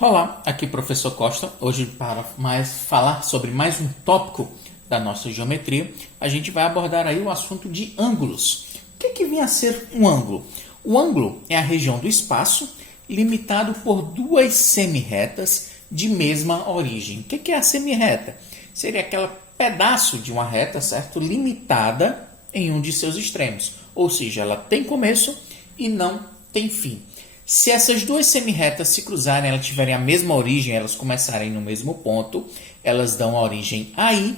Olá, aqui professor Costa. Hoje para falar sobre mais um tópico da nossa geometria, a gente vai abordar aí o assunto de ângulos. O que vem a ser um ângulo? O ângulo é a região do espaço limitado por duas semirretas de mesma origem. O que é a semirreta? Seria aquele pedaço de uma reta, certo? Limitada em um de seus extremos. Ou seja, ela tem começo e não tem fim. Se essas duas semirretas se cruzarem, elas tiverem a mesma origem, elas começarem no mesmo ponto, elas dão a origem aí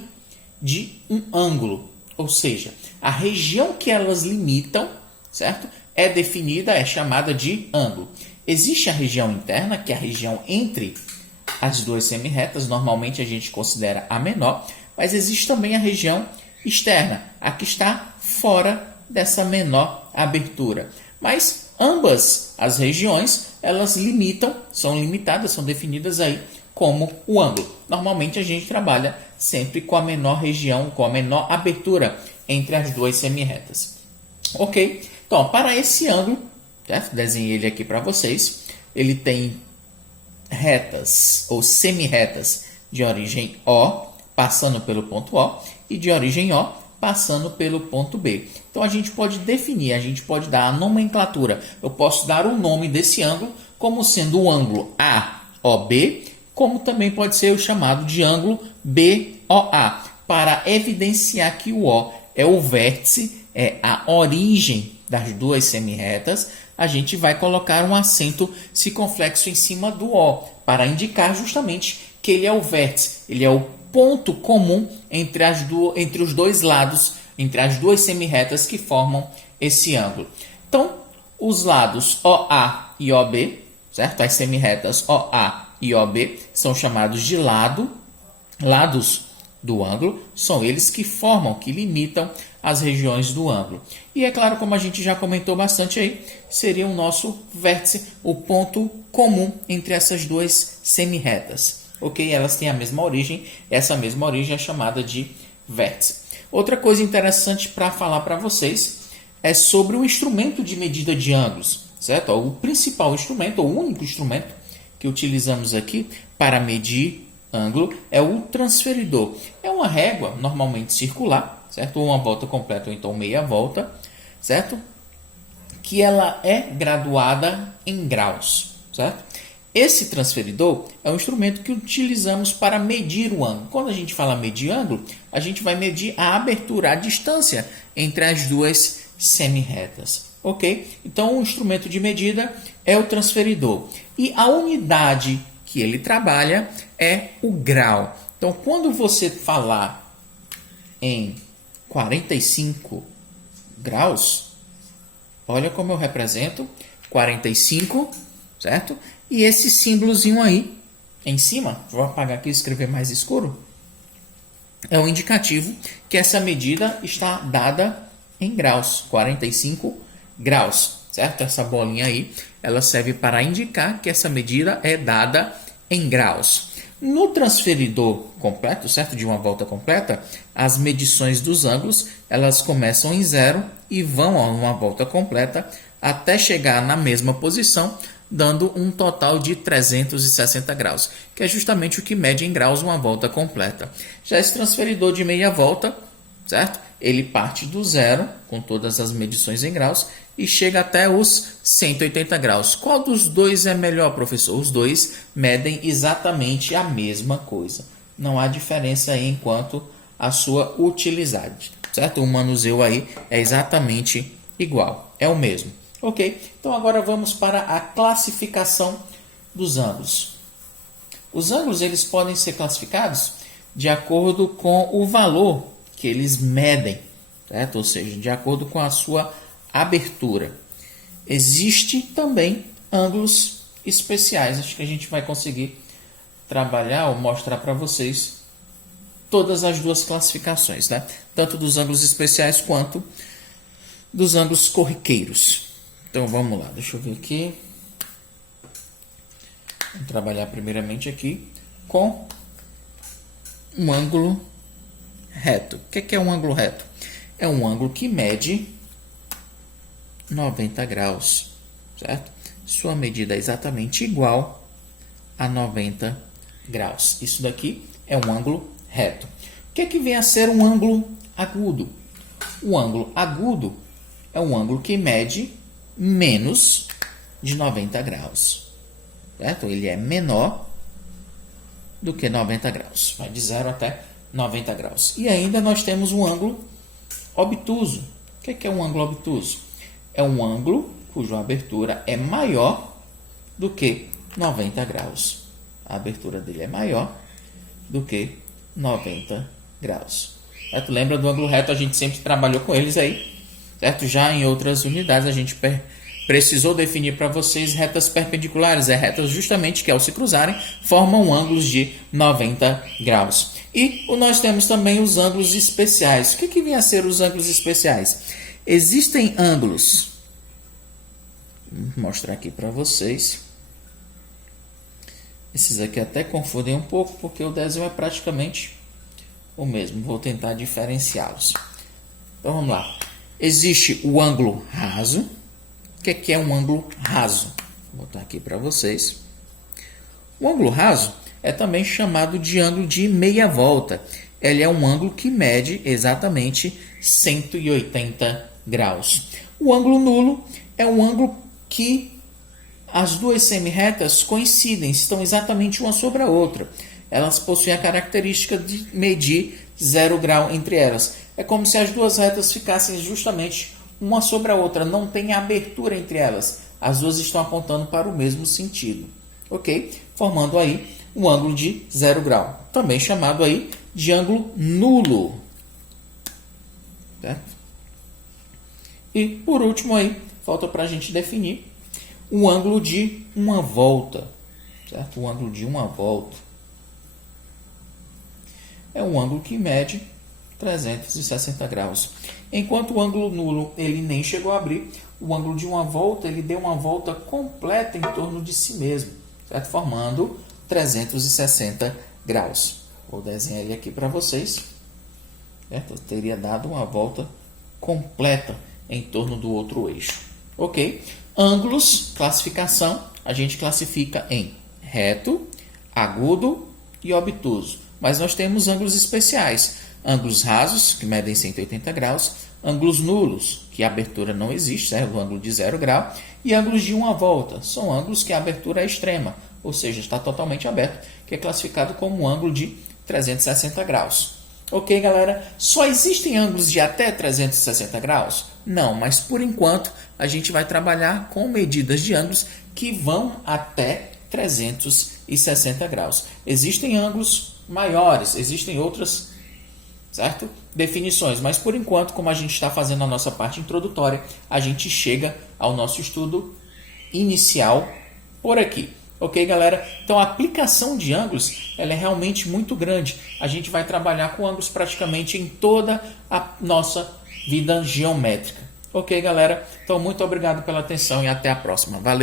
de um ângulo. Ou seja, a região que elas limitam, certo? É definida, é chamada de ângulo. Existe a região interna, que é a região entre as duas semirretas, normalmente a gente considera a menor, mas existe também a região externa, a que está fora dessa menor abertura. Mas ambas as regiões, elas são limitadas, são definidas aí como o ângulo. Normalmente a gente trabalha sempre com a menor região, com a menor abertura entre as duas semirretas. Ok? Então, para esse ângulo, certo? Desenhei ele aqui para vocês. Ele tem retas ou semirretas de origem O, passando pelo ponto O, e de origem O, passando pelo ponto B. Então, a gente pode definir, a gente pode dar a nomenclatura. Eu posso dar o nome desse ângulo como sendo o ângulo AOB, como também pode ser o chamado de ângulo BOA, para evidenciar que o O é o vértice, é a origem das duas semirretas. A gente vai colocar um acento circunflexo em cima do O, para indicar justamente que ele é o vértice, ele é o ponto comum entre os dois lados, entre as duas semirretas que formam esse ângulo. Então, os lados OA e OB, certo? As semirretas OA e OB são chamados de lados do ângulo, são eles que formam, que limitam as regiões do ângulo. E é claro, como a gente já comentou bastante aí, seria o nosso vértice, o ponto comum entre essas duas semirretas. Ok? Elas têm a mesma origem, essa mesma origem é chamada de vértice. Outra coisa interessante para falar para vocês é sobre o instrumento de medida de ângulos, certo? O principal instrumento, ou o único instrumento que utilizamos aqui para medir ângulo é o transferidor. É uma régua normalmente circular, certo? Ou uma volta completa ou então meia volta, certo? Que ela é graduada em graus, certo? Esse transferidor é um instrumento que utilizamos para medir o ângulo. Quando a gente fala medir ângulo, a gente vai medir a abertura, a distância entre as duas semirretas. Ok? Então, o instrumento de medida é o transferidor. E a unidade que ele trabalha é o grau. Então, quando você falar em 45 graus, olha como eu represento 45, certo? E esse símbolozinho aí, em cima, vou apagar aqui e escrever mais escuro, é um indicativo que essa medida está dada em graus, 45 graus, certo? Essa bolinha aí, ela serve para indicar que essa medida é dada em graus. No transferidor completo, certo? De uma volta completa, as medições dos ângulos, elas começam em 0 e vão a uma volta completa até chegar na mesma posição, dando um total de 360 graus, que é justamente o que mede em graus uma volta completa. Já esse transferidor de meia volta, certo? Ele parte do 0, com todas as medições em graus, e chega até os 180 graus. Qual dos dois é melhor, professor? Os dois medem exatamente a mesma coisa. Não há diferença aí enquanto a sua utilidade, certo? O manuseio aí é exatamente igual, é o mesmo. Ok? Então agora vamos para a classificação dos ângulos. Os ângulos eles podem ser classificados de acordo com o valor que eles medem, certo? Ou seja, de acordo com a sua abertura. Existe também ângulos especiais. Acho que a gente vai conseguir trabalhar ou mostrar para vocês todas as duas classificações, né? Tanto dos ângulos especiais quanto dos ângulos corriqueiros. Então vamos lá, deixa eu ver aqui. Vou trabalhar primeiramente aqui com um ângulo reto. O que é um ângulo reto? É um ângulo que mede 90 graus, certo? Sua medida é exatamente igual a 90 graus. Isso daqui é um ângulo reto. O que é que vem a ser um ângulo agudo? O ângulo agudo é um ângulo que mede menos de 90 graus. Certo? Ele é menor do que 90 graus. Vai de 0 até 90 graus. E ainda nós temos um ângulo obtuso. O que é um ângulo obtuso? É um ângulo cuja abertura é maior do que 90 graus. A abertura dele é maior do que 90 graus. Certo? Lembra do ângulo reto? A gente sempre trabalhou com eles aí. Certo? Já em outras unidades a gente precisou definir para vocês retas perpendiculares. É retas justamente que ao se cruzarem formam ângulos de 90 graus. E nós temos também os ângulos especiais. O que vem a ser os ângulos especiais? Existem ângulos. Vou mostrar aqui para vocês. Esses aqui até confundem um pouco porque o desenho é praticamente o mesmo. Vou tentar diferenciá-los. Então vamos lá. Existe o ângulo raso. O que é um ângulo raso? Vou botar aqui para vocês. O ângulo raso é também chamado de ângulo de meia volta. Ele é um ângulo que mede exatamente 180 graus. O ângulo nulo é um ângulo que as duas semirretas coincidem, estão exatamente uma sobre a outra. Elas possuem a característica de medir 0 grau entre elas. É como se as duas retas ficassem justamente uma sobre a outra, não tem abertura entre elas. As duas estão apontando para o mesmo sentido, ok? Formando aí um ângulo de 0 grau, também chamado aí de ângulo nulo. Certo? E por último aí, falta para a gente definir o ângulo de uma volta. Certo? O ângulo de uma volta é um ângulo que mede 360 graus. Enquanto o ângulo nulo ele nem chegou a abrir, o ângulo de uma volta ele deu uma volta completa em torno de si mesmo, certo? Formando 360 graus. Vou desenhar ele aqui para vocês. Certo? Eu teria dado uma volta completa em torno do outro eixo. Ok? Ângulos, classificação, a gente classifica em reto, agudo e obtuso. Mas nós temos ângulos especiais. Ângulos rasos, que medem 180 graus, ângulos nulos, que a abertura não existe, certo? O ângulo de 0 grau, e ângulos de uma volta, são ângulos que a abertura é extrema, ou seja, está totalmente aberto, que é classificado como um ângulo de 360 graus. Ok, galera? Só existem ângulos de até 360 graus? Não, mas por enquanto a gente vai trabalhar com medidas de ângulos que vão até 360 graus. Existem ângulos maiores, existem outras, certo? Definições, mas por enquanto, como a gente está fazendo a nossa parte introdutória, a gente chega ao nosso estudo inicial por aqui. Ok, galera? Então, a aplicação de ângulos ela é realmente muito grande. A gente vai trabalhar com ângulos praticamente em toda a nossa vida geométrica. Ok, galera? Então, muito obrigado pela atenção e até a próxima. Valeu!